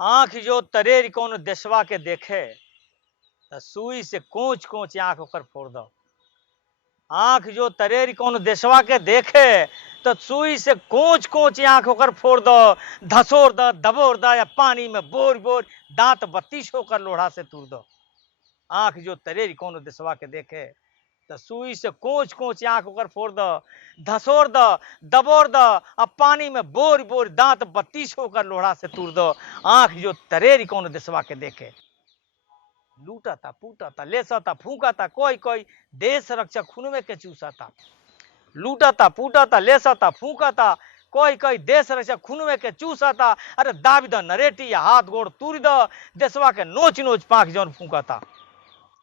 आँख जो तरेरी कौन देशवा के देखे त सुई से कोच कोच आँख ओकर फोड़ दो। आँख जो तरेरी कौन देशवा के देखे तो सुई से कोच कोच आँख ओकर फोड़ दो। धसोर द दबोर द या पानी में बोर बोर दांत बत्तीस होकर लोढ़ा से तूर दो। आँख जो तरेरी कौन देशवा के देखे तो सुई से कोच कोच आँख ओकर फोड़ दो। धसोर द दबोर द अब पानी में बोर बोर दांत बत्तीस होकर लोढ़ा से तूर दो। आँख जो तरेरी कौन देशवा के देखे। लूटता पूटता लेसता फूकता कोई कोई देश रक्षक खूनवे के चूसता। लूटता पूटता लेसता फूकता कोई कोई देश रक्षक खूनवे के चूसता। अरे दाबी द नरेटी या हाथ गोड़ तूरी द देशवा के नोच नोच पाँख जौन फूकता।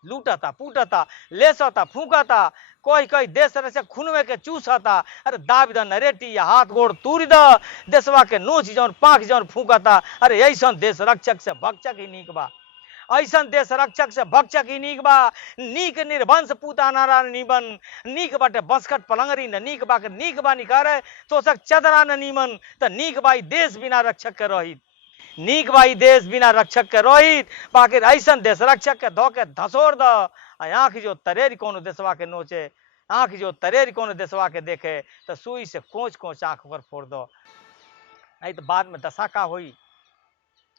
लूटता पूटता लेसता फूकता कोई कोई देश रक्षक खूनवे के चूसता। अरे दाबी द नरेटी या हाथ गोड़ तूरी द देशवा के नोच जौन पाँख जौन फूकता। अरे ऐसा देश रक्षक से भक्षक ही नीक बा। ऐसा देश रक्षक से भक्षक ही नीक बा। नीक निर्वंश पूता नारा नीबन नीक बाटे बसकट पलंगरी न नीक बा के नीक बा निकारे तोसक चदरा न नीमन त नीक बाई देश बिना रक्षक के रहित। नीक बाई देश बिना रक्षक के रहित बाकी ऐसा देश रक्षक के धोके धसोर द। आँख जो तरेरी कोनो देशवा के नोचे आँख जो तरेरी कोनो देशवा के देखे तो सुई से कोच कोच आँख ओकर फोड़ दो। नहीं तो बाद में दशा का हुई।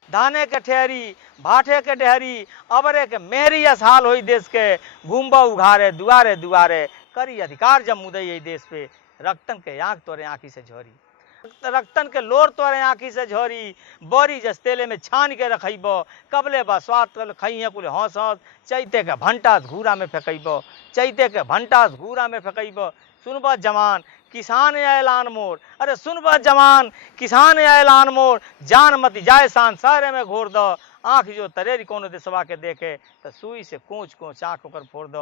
धाने के ठहरी भाटे के डहरी अबरे के मेहरियस हाल होई देश के। घूमबा उघारे दुआरे दुआरे करी अधिकार जब मुदई देश पे। रक्तन के आँख तोरे आँखी से झोरी रक्तन के लोर तोरे आँखी से झोरी। बोरी जस तेले में छान के रखब कबले बा स्वाद कल खइया कुल हंस हंस। चैते के भंटास घूरा में फेंकब चैते के भंटास घूरा में फेंकब। सुनबा जवान किसान ऐलान मोर। अरे सुनबा जवान किसान ऐलान मोर जान मत जाए शान सारे में घोर दो। आँख जो तरेरी कोनो देशवा के देखे तो सुई से कोच कोच आँख ओकर फोड़ दो।